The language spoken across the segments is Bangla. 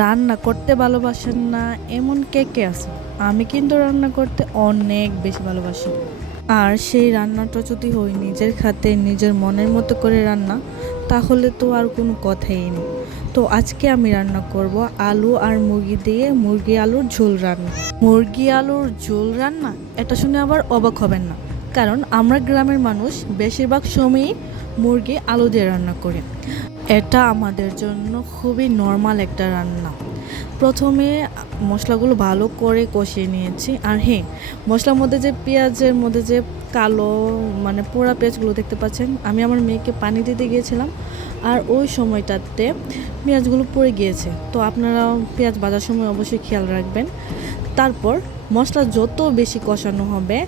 রান্না করতে ভালোবাসেন না এমন কে কে আছে? আমি কিন্তু রান্না করতে অনেক বেশি ভালোবাসি। আর সেই রান্নাটা যদি হয় নিজের খাতে নিজের মনের মতো করে রান্না, তাহলে তো আর কোনো কথাই নেই। তো আজকে আমি রান্না করব আলু আর মুরগি দিয়ে মুরগি আলুর ঝোল রান্না। মুরগি আলুর ঝোল রান্না, এটা শুনে আবার অবাক হবেন না, কারণ আমরা গ্রামের মানুষ বেশিরভাগ সময়ই মুরগি আলু দিয়ে রান্না করি। এটা আমাদের জন্য খুবই নর্মাল একটা রান্না। প্রথমে মশলাগুলো ভালো করে কষিয়ে নিয়েছি। আর হ্যাঁ, মশলার মধ্যে যে পেঁয়াজের মধ্যে যে কালো পোড়া পেঁয়াজগুলো দেখতে পাচ্ছেন, আমি আমার মেয়েকে পানি দিতে গিয়েছিলাম আর ওই সময়টাতে পেঁয়াজগুলো পড়ে গিয়েছে। তো আপনারা পেঁয়াজ ভাজার সময় অবশ্যই খেয়াল রাখবেন। তারপর মশলা যত বেশি কষানো হবে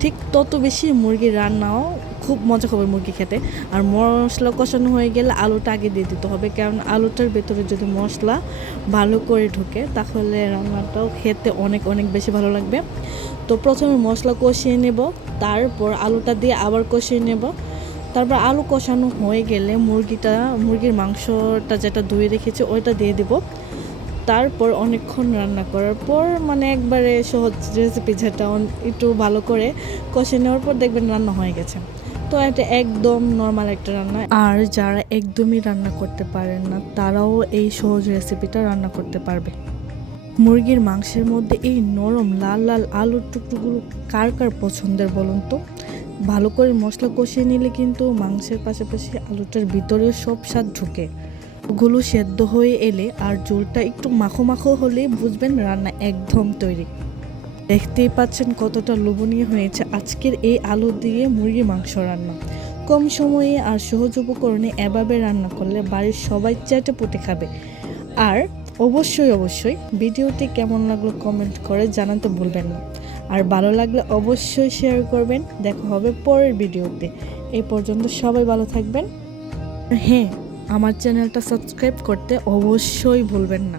ঠিক তত বেশি মুরগির রান্নাও খুব মজা হবে মুরগি খেতে। আর মশলা কষানো হয়ে গেলে আলুটা আগে দিয়ে দিতে হবে, কারণ আলুটার ভেতরে যদি মশলা ভালো করে ঢোকে তাহলে রান্নাটাও খেতে অনেক অনেক বেশি ভালো লাগবে। তো প্রথমে মশলা কষিয়ে নেব, তারপর আলুটা দিয়ে আবার কষিয়ে নেব। তারপর আলু কষানো হয়ে গেলে মুরগির মাংসটা যেটা ধুয়ে রেখেছি ওইটা দিয়ে দিব। তারপর অনেকক্ষণ রান্না করার পর একবারে সহজ রেসিপি, যেটা একটু ভালো করে কষে নেওয়ার পর দেখবেন রান্না হয়ে গেছে। তো এটা একদম নর্মাল একটা রান্না। আর যারা একদমই রান্না করতে পারেন না তারাও এই সহজ রেসিপিটা রান্না করতে পারবে। মুরগির মাংসের মধ্যে এই নরম লাল লাল আলুর টুকরোগুলো কার কার পছন্দের বলুন তো? ভালো করে মশলা কষিয়ে নিলে কিন্তু মাংসের পাশাপাশি আলুটার ভিতরেও সব স্বাদ ঢুকে। ওগুলো সেদ্ধ হয়ে এলে আর ঝোলটা একটু মাখো মাখো হলে বুঝবেন রান্না একদম তৈরি। দেখতেই পাচ্ছেন কতটা লোভনীয় হয়েছে আজকের এই আলু দিয়ে মুরগি মাংস রান্না। কম সময়ে আর সহজ উপকরণে এভাবে রান্না করলে বাড়ির সবাই চেটে পুটে খাবে। আর অবশ্যই ভিডিওটি কেমন লাগলো কমেন্ট করে জানাতে ভুলবেন না। আর ভালো লাগলে অবশ্যই শেয়ার করবেন। দেখা হবে পরের ভিডিওতে। এই পর্যন্ত সবাই ভালো থাকবেন। হ্যাঁ, আমার চ্যানেলটা সাবস্ক্রাইব করতে অবশ্যই ভুলবেন না।